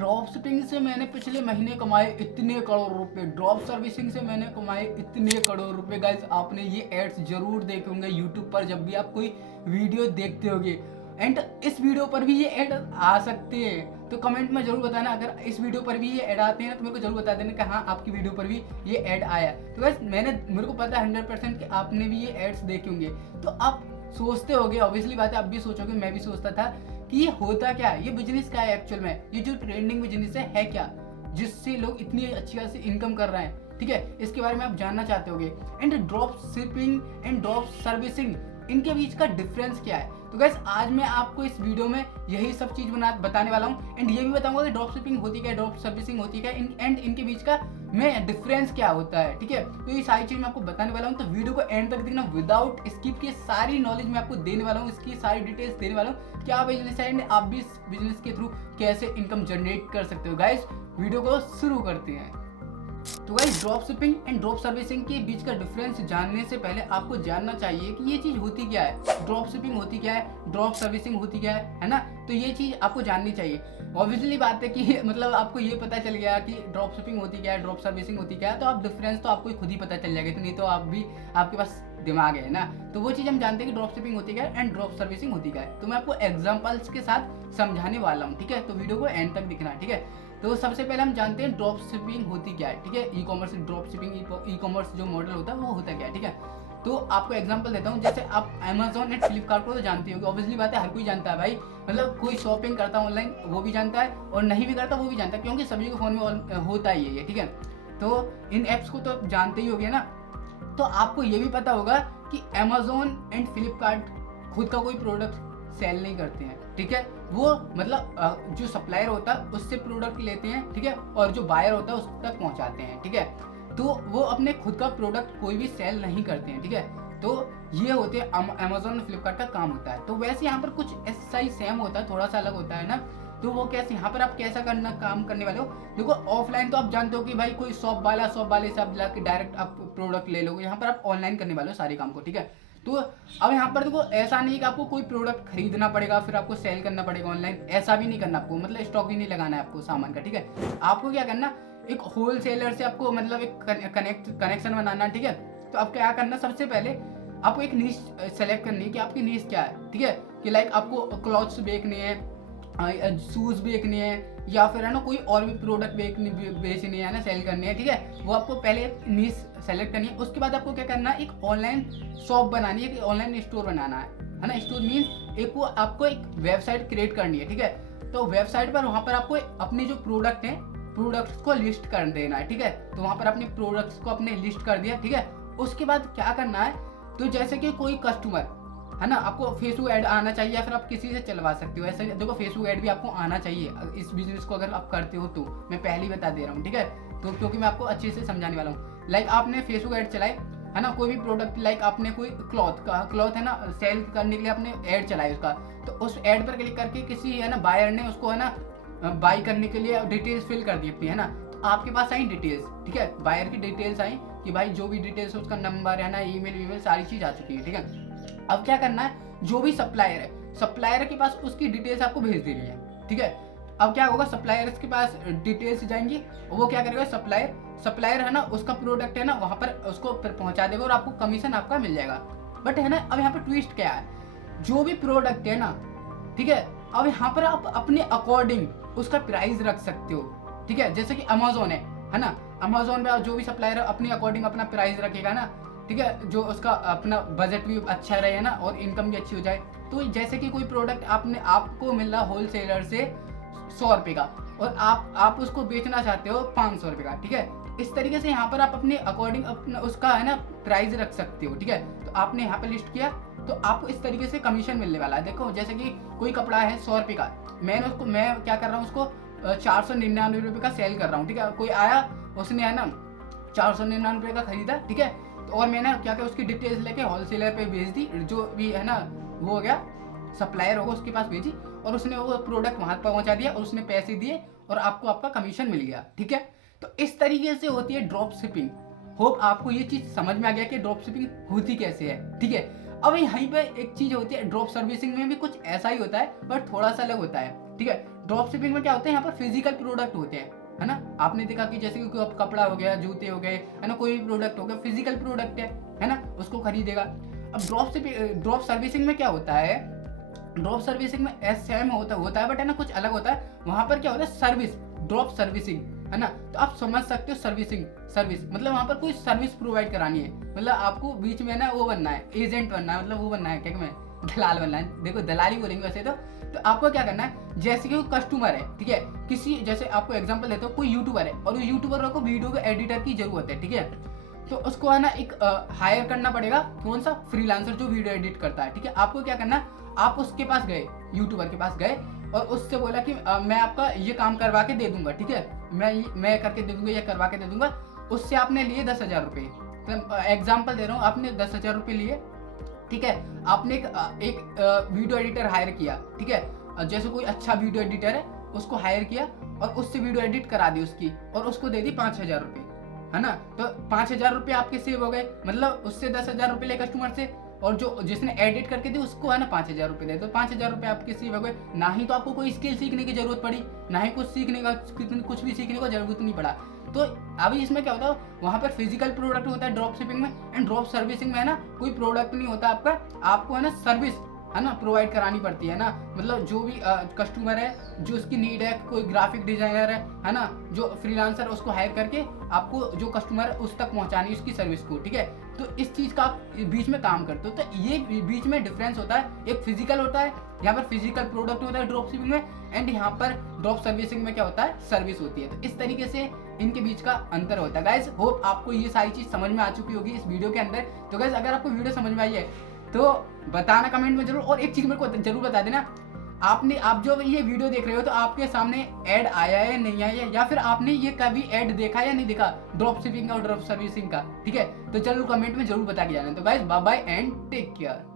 Drop shipping से मैंने पिछले महीने कमाए इतने करोड़ रुपए, ड्रॉप सर्विसिंग से मैंने कमाए इतने करोड़ रुपए। गाइस आपने ये एड्स जरूर देखे होंगे यूट्यूब पर जब भी आप कोई वीडियो देखते होगे, एंड इस वीडियो पर भी ये ऐड आ सकते हैं। तो कमेंट में जरूर बताना अगर इस वीडियो पर भी ये ऐड आते हैं तो मेरे को जरूर बता देना कि हाँ आपकी वीडियो पर भी ये ऐड आया। तो गाइस मेरे को पता है 100% कि आपने भी ये एड्स देखे होंगे। तो आप सोचते होगे, ऑब्वियसली बात है आप भी सोचोगे, मैं भी सोचता था कि ये होता क्या है, ये बिजनेस क्या है एक्चुअल में, ये जो ट्रेंडिंग बिजनेस है क्या जिससे लोग इतनी अच्छी खासी इनकम कर रहे हैं। ठीक है, इसके बारे में आप जानना चाहते होगे। And drop shipping and drop servicing, इनके बीच का डिफरेंस क्या है। तो गाइस आज मैं आपको इस वीडियो में यही सब चीज बताने वाला हूँ, एंड ये भी बताऊंगा कि ड्रॉप शिपिंग होती क्या है, ड्रॉप सर्विसिंग होती क्या है, एंड इनके बीच का में डिफरेंस क्या होता है। ठीक है, तो ये सारी चीज मैं आपको बताने वाला हूँ, तो वीडियो को एंड तक देखना विदाउट स्किप के। सारी नॉलेज मैं आपको देने वाला हूँ, इसकी सारी डिटेल्स देने वाला हूँ, क्या बिजनेस है एंड आप भी इस बिजनेस के थ्रू कैसे इनकम जनरेट कर सकते हो। गाइस वीडियो को शुरू करते हैं। तो guys drop shipping and drop servicing के बीच का डिफरेंस जानने से पहले आपको जानना चाहिए कि ये चीज होती क्या है, ड्रॉप शिपिंग होती क्या है, ड्रॉप सर्विसिंग होती क्या है ना। तो ये चीज आपको जाननी चाहिए। ऑब्वियसली बात है कि मतलब आपको ये पता चल गया कि ड्रॉप शिपिंग होती क्या है, ड्रॉप सर्विसिंग होती क्या है, तो आप डिफरेंस तो आपको खुद ही पता चल जाएगा। तो नहीं तो आप भी, आपके पास दिमाग है ना, तो वो चीज हम जानते हैं कि ड्रॉप शिपिंग होती क्या है एंड ड्रॉप सर्विसिंग होती क्या है। तो मैं आपको एग्जांपल्स के साथ समझाने वाला हूँ। ठीक है, तो वीडियो को एंड तक दिखना। ठीक है, तो सबसे पहले हम जानते हैं ड्रॉप शिपिंग होती क्या है। ठीक है, e commerce drop shipping, e commerce जो मॉडल होता है वो होता क्या है। ठीक है, तो आपको एग्जांपल देता हूँ। जैसे आप अमेजोन एंड फ्लिपकार्ट को तो जानते होंगे, ऑब्वियसली बात है हर कोई जानता है भाई, मतलब कोई शॉपिंग करता है ऑनलाइन वो भी जानता है और नहीं भी करता वो भी जानता है, क्योंकि सभी के फोन में होता ही है ये। ठीक है, तो इन एप्स को तो जानते ही होगे ना। तो आपको ये भी पता होगा कि अमेजोन एंड फ्लिपकार्ट खुद का कोई प्रोडक्ट सेल नहीं करते हैं। ठीक है, वो मतलब जो सप्लायर होता है उससे प्रोडक्ट लेते हैं। ठीक है, और जो बायर होता है उस तक पहुंचाते हैं। ठीक है, तो वो अपने खुद का प्रोडक्ट कोई भी सेल नहीं करते हैं। ठीक है, तो ये होते हैं अमेजोन और फ्लिपकार्ट का काम होता है। तो वैसे यहाँ पर कुछ ऐसा ही सेम होता है, थोड़ा सा अलग होता है ना। तो वो कैसे, यहाँ पर आप कैसा काम करने वाले हो। देखो ऑफलाइन तो आप जानते हो कि भाई कोई शॉप वाले से आप जाके डायरेक्ट आप प्रोडक्ट ले लोगे। यहाँ पर आप ऑनलाइन करने वाले हो सारे काम को। ठीक है, तो अब यहाँ पर देखो ऐसा नहीं कि आपको कोई प्रोडक्ट खरीदना पड़ेगा फिर आपको सेल करना पड़ेगा ऑनलाइन, ऐसा भी नहीं करना आपको, मतलब स्टॉक भी नहीं लगाना है आपको सामान का। ठीक है, आपको क्या करना, एक होलसेलर से आपको मतलब एक कनेक्शन बनाना। ठीक है, तो आप क्या करना, सबसे पहले आपको एक नीश सेलेक्ट करनी है कि आपकी नीश क्या है। ठीक है, कि लाइक आपको क्लॉथ्स बेचने हैं, शूज बेचने हैं, या फिर है ना कोई और भी प्रोडक्ट बेचने है ना, सेल करने हैं। ठीक है, वो आपको पहले नीश सेलेक्ट करनी है। उसके बाद आपको क्या करना है, एक ऑनलाइन शॉप बनानी है, कि ऑनलाइन स्टोर बनाना है ना। स्टोर मीन्स एक वो आपको एक वेबसाइट क्रिएट करनी है। ठीक है, तो वेबसाइट पर वहाँ पर आपको अपने जो प्रोडक्ट हैं प्रोडक्ट्स को लिस्ट कर देना है। ठीक है, तो वहाँ पर अपने प्रोडक्ट्स को अपने लिस्ट कर दिया। ठीक है, उसके बाद क्या करना है, तो जैसे कि कोई कस्टमर है ना, आपको फेसबुक ऐड आना चाहिए या फिर आप किसी से चलवा सकते हो। ऐसे देखो फेसबुक ऐड भी आपको आना चाहिए इस बिजनेस को अगर आप करते हो तो, मैं पहले ही बता दे रहा हूँ। ठीक है, तो क्योंकि मैं आपको अच्छे से समझाने वाला हूँ। लाइक आपने फेसबुक ऐड चलाई है ना, कोई भी प्रोडक्ट, लाइक आपने कोई क्लॉथ है ना सेल करने के लिए आपने ऐड चलाई उसका, तो उस ऐड पर क्लिक करके किसी है ना बायर ने उसको है ना बाई करने के लिए डिटेल्स फिल कर दी अपनी है ना, तो आपके पास आई डिटेल्स। ठीक है, बायर की डिटेल्स आई कि भाई जो भी डिटेल्स है उसका नंबर है ना, ईमेल सारी चीज आ चुकी है। ठीक है, अब क्या करना है, जो भी सप्लायर है सप्लायर के पास उसकी डिटेल्स आपको भेज देनी है। ठीक है, अब क्या होगा, सप्लायर के पास डिटेल्स जाएंगी और वो क्या करेगा, सप्लायर है ना उसका प्रोडक्ट है ना वहां पर उसको पहुंचा देगा और आपको कमीशन आपका मिल जाएगा। बट है ना अब यहाँ पर ट्विस्ट क्या है, जो भी प्रोडक्ट है ना, ठीक है, अब यहाँ पर आप अपने अकॉर्डिंग उसका प्राइस रख सकते हो। ठीक है, जैसे कि अमेजोन है ना, अमेजोन पे जो भी सप्लायर है अपने अकॉर्डिंग अपना प्राइस रखेगा ना। ठीक है, जो उसका अपना बजट भी अच्छा रहे ना और इनकम भी अच्छी हो जाए। तो जैसे कि कोई प्रोडक्ट आपको मिल रहा होलसेलर से 100 रुपये का और आप उसको बेचना चाहते हो 500 रुपये का। ठीक है, इस तरीके से यहाँ पर आप अपने अकॉर्डिंग अपना उसका है ना प्राइस रख सकते हो। ठीक है, तो आपने यहाँ पे लिस्ट किया तो आपको इस तरीके से कमीशन मिलने वाला है। देखो जैसे कि कोई कपड़ा है 100 रुपये का, मैं क्या कर रहा हूँ उसको 499 रुपये का सेल कर रहा हूँ। ठीक है, कोई आया उसने है ना 499 रुपये का खरीदा। ठीक है, और मैंने क्या किया, उसकी डिटेल्स लेके होलसेलर पे भेज दी, जो भी है ना वो हो गया सप्लायर होगा उसके पास भेजी और उसने वो प्रोडक्ट वहां पर पहुंचा दिया और उसने पैसे दिए और आपको आपका कमीशन मिल गया। ठीक है, तो इस तरीके से होती है ड्रॉप शिपिंग। होप आपको ये चीज समझ में आ गया कि ड्रॉप शिपिंग होती कैसे है। ठीक है, अब यहीं पे एक चीज होती है ड्रॉप सर्विसिंग में भी कुछ ऐसा ही होता है बट थोड़ा सा अलग होता है। ठीक है, ड्रॉप शिपिंग में क्या होता है, यहाँ पर फिजिकल प्रोडक्ट होते हैं, है ना। आपने देखा कि जैसे कि कोई कपड़ा हो गया, जूते हो गए, है ना, कोई भी प्रोडक्ट हो गया, फिजिकल प्रोडक्ट है ना, उसको खरीदेगा। अब ड्रॉप सर्विसिंग में क्या होता है, ड्रॉप सर्विसिंग में सेम होता है बट है ना कुछ अलग होता है। वहां पर क्या होता है, सर्विस, ड्रॉप सर्विसिंग, है ना। तो आप समझ सकते हो सर्विस मतलब वहां पर कोई सर्विस प्रोवाइड करानी है, मतलब आपको बीच में ना वो बनना है, एजेंट बनना है, मतलब वो बनना है, क्या मैं दलाल बनना है, देखो दलाली बोलेंगे वैसे तो आपको क्या करना है, जैसे कि कोई कस्टमर है, ठीक है, किसी, जैसे आपको एग्जांपल देता हूँ, कोई यूट्यूबर है और यूट्यूबर को वीडियो के एडिटर की जरूरत है, ठीक है, तो उसको है ना एक हायर करना पड़ेगा, कौन सा, फ्रीलांसर जो वीडियो एडिट करता है, ठीक है। आपको क्या करना है, आप उसके पास गए, यूट्यूबर के पास गए और उससे बोला कि मैं आपका ये काम करवा के दे दूंगा, ठीक है, मैं करके दे दूंगा या करवा के दे दूंगा। उससे आपने लिए 10,000 रुपये, मतलब एग्जाम्पल दे रहा हूँ, आपने 10,000 रुपये लिए, ठीक है। आपने एक वीडियो एडिटर हायर किया, ठीक है, जैसे कोई अच्छा वीडियो एडिटर है उसको हायर किया और उससे वीडियो एडिट करा दी उसकी, और उसको दे दी 5,000 रुपये, है ना। तो 5,000 रुपये आपके सेव हो गए, मतलब उससे 10,000 रुपये ले कस्टमर से, और जो जिसने एडिट करके दी उसको है ना 5,000 रुपये दे, तो 5,000 रुपये आपके सेव हो गए। ना ही तो आपको कोई स्किल सीखने की जरूरत पड़ी, ना ही कुछ सीखने का, कुछ भी सीखने को जरूरत नहीं पड़ा। तो अभी इसमें क्या होता है, वहां पर फिजिकल प्रोडक्ट होता है ड्रॉप शिपिंग में, एंड ड्रॉप सर्विसिंग में है ना कोई प्रोडक्ट नहीं होता आपका, आपको है ना सर्विस है ना प्रोवाइड करानी पड़ती है ना, मतलब जो भी कस्टमर है, जो उसकी नीड है, कोई ग्राफिक डिजाइनर है ना, जो फ्रीलांसर उसको हायर करके आपको जो कस्टमर है उस तक पहुंचानी उसकी सर्विस को, ठीक है। तो इस चीज का आप बीच में काम करते हो, तो ये बीच में डिफरेंस होता है, एक फिजिकल होता है, यहाँ पर फिजिकल प्रोडक्ट होता है ड्रॉप शिपिंग में, एंड यहाँ पर ड्रॉप सर्विसिंग में क्या होता है, सर्विस होती है। तो इस तरीके से इनके बीच का अंतर होता है। गाइस होप आपको ये सारी चीज समझ में आ चुकी होगी इस वीडियो के अंदर। तो गाइस अगर आपको वीडियो समझ में आई है तो बताना कमेंट में जरूर, और एक चीज मेरे को जरूर बता देना, आप जो ये वीडियो देख रहे हो तो आपके सामने ऐड आया है नहीं आया, या फिर आपने ये कभी ऐड देखा या नहीं देखा ड्रॉप शिपिंग का और ड्रॉप सर्विसिंग का, ठीक है। तो जरूर कमेंट में जरूर बता के जाना। तो guys bye bye and take care.